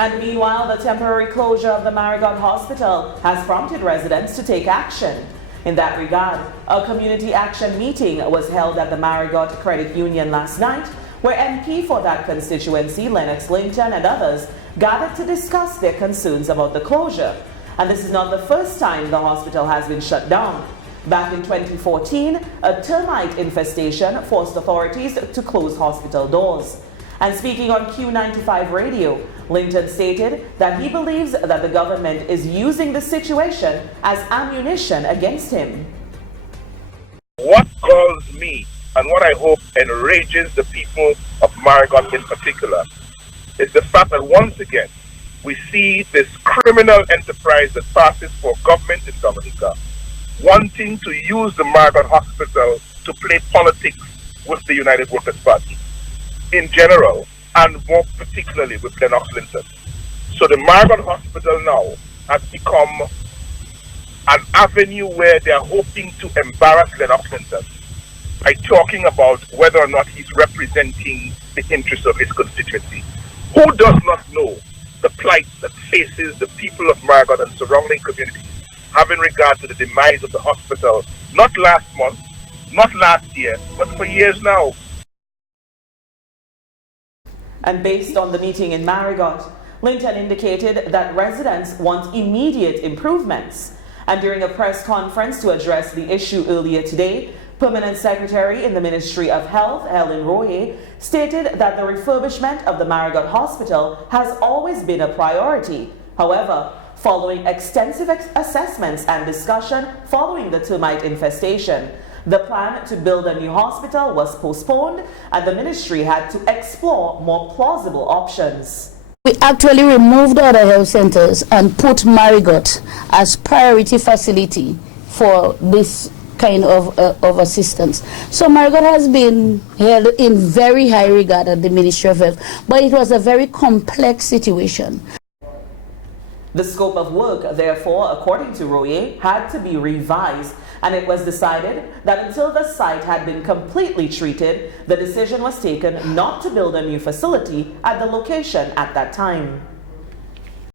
And meanwhile, the temporary closure of the Marigot Hospital has prompted residents to take action. In that regard, a community action meeting was held at the Marigot Credit Union last night, where MP for that constituency, Linton, and others gathered to discuss their concerns about the closure. And this is not the first time the hospital has been shut down. Back in 2014, a termite infestation forced authorities to close hospital doors. And speaking on Q95 radio, Linton stated that he believes that the government is using the situation as ammunition against him. What galls me and what I hope enrages the people of Marigot in particular is the fact that once again we see this criminal enterprise that passes for government in Dominica wanting to use the Marigot Hospital to play politics with the United Workers' Party in general, and more particularly with Linton. So the Marigot Hospital now has become an avenue where they are hoping to embarrass Linton by talking about whether or not he's representing the interests of his constituency. Who does not know the plight that faces the people of Marigot and surrounding communities, having regard to the demise of the hospital, not last month, not last year, but for years now? And based on the meeting in Marigot, Linton indicated that residents want immediate improvements. And during a press conference to address the issue earlier today, Permanent Secretary in the Ministry of Health, Helen Royer, stated that the refurbishment of the Marigot Hospital has always been a priority. However, following extensive assessments and discussion following the termite infestation, the plan to build a new hospital was postponed and the ministry had to explore more plausible options. We actually removed other health centers and put Marigot as priority facility for this kind of assistance. So Marigot has been held in very high regard at the Ministry of Health, but it was a very complex situation. The scope of work, therefore, according to Royer, had to be revised, and it was decided that until the site had been completely treated, the decision was taken not to build a new facility at the location at that time.